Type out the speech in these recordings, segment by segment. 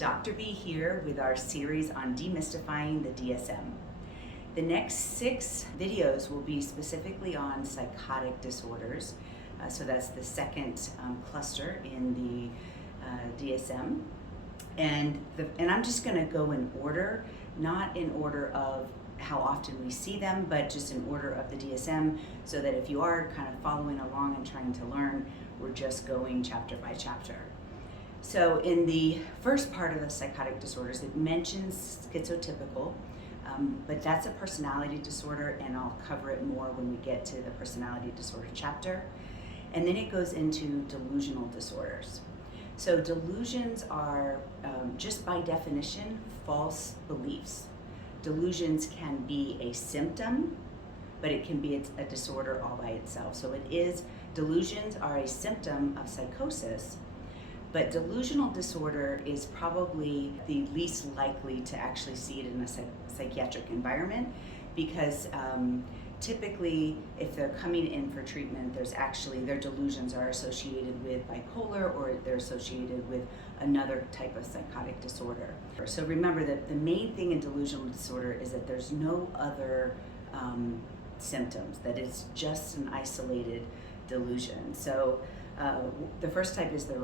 Dr. B here with our series on demystifying the DSM. The next 6 videos will be specifically on psychotic disorders. So that's the second cluster in the DSM. And I'm just going to go in order, not in order of how often we see them, but just in order of the DSM, so that if you are kind of following along and trying to learn, we're just going chapter by chapter. So in the first part of the psychotic disorders, it mentions schizotypical, but that's a personality disorder, and I'll cover it more when we get to the personality disorder chapter. And then it goes into delusional disorders. So delusions are, just by definition, false beliefs. Delusions can be a symptom, but it can be a disorder all by itself. So delusions are a symptom of psychosis, but delusional disorder is probably the least likely to actually see it in a psychiatric environment, because typically if they're coming in for treatment, their delusions are associated with bipolar, or they're associated with another type of psychotic disorder. So remember that the main thing in delusional disorder is that there's no other symptoms, that it's just an isolated delusion. So the first type is the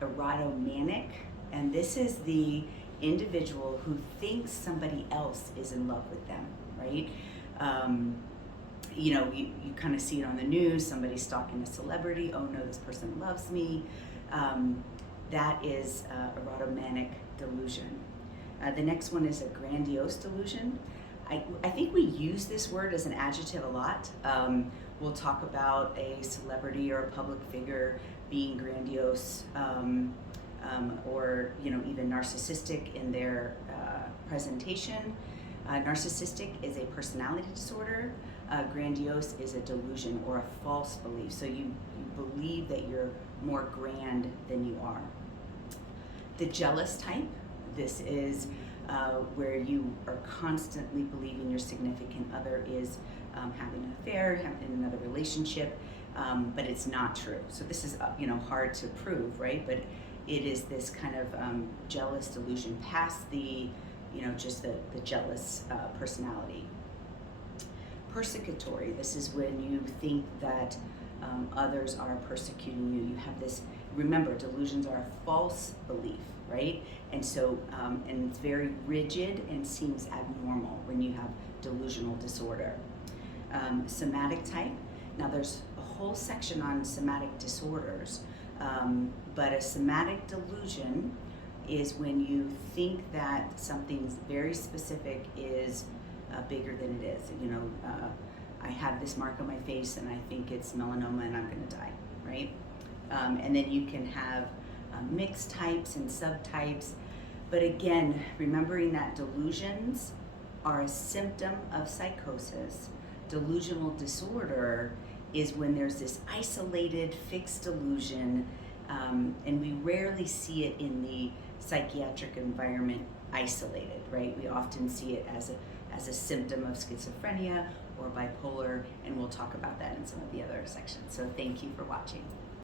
erotomanic, and this is the individual who thinks somebody else is in love with them, right? You kind of see it on the news, somebody stalking a celebrity, oh no, this person loves me. That is erotomanic delusion. The next one is a grandiose delusion. I think we use this word as an adjective a lot. We'll talk about a celebrity or a public figure being grandiose, or even narcissistic in their presentation. Narcissistic is a personality disorder. Grandiose is a delusion or a false belief. So you believe that you're more grand than you are. The jealous type, this is where you are constantly believing your significant other is having an affair, having another relationship, but it's not true. So this is hard to prove, right? But it is this kind of jealous delusion past the just the jealous personality. Persecutory, this is when you think that others are persecuting you. You have this, remember, delusions are a false belief, right? And so, and it's very rigid and seems abnormal when you have delusional disorder. Somatic type, now there's a whole section on somatic disorders, but a somatic delusion is when you think that something very specific is bigger than it is. I have this mark on my face and I think it's melanoma and I'm gonna die, right? And then you can have mixed types and subtypes. But again, remembering that delusions are a symptom of psychosis. Delusional disorder is when there's this isolated, fixed delusion, and we rarely see it in the psychiatric environment isolated, right? We often see it as a symptom of schizophrenia or bipolar, and we'll talk about that in some of the other sections. So thank you for watching.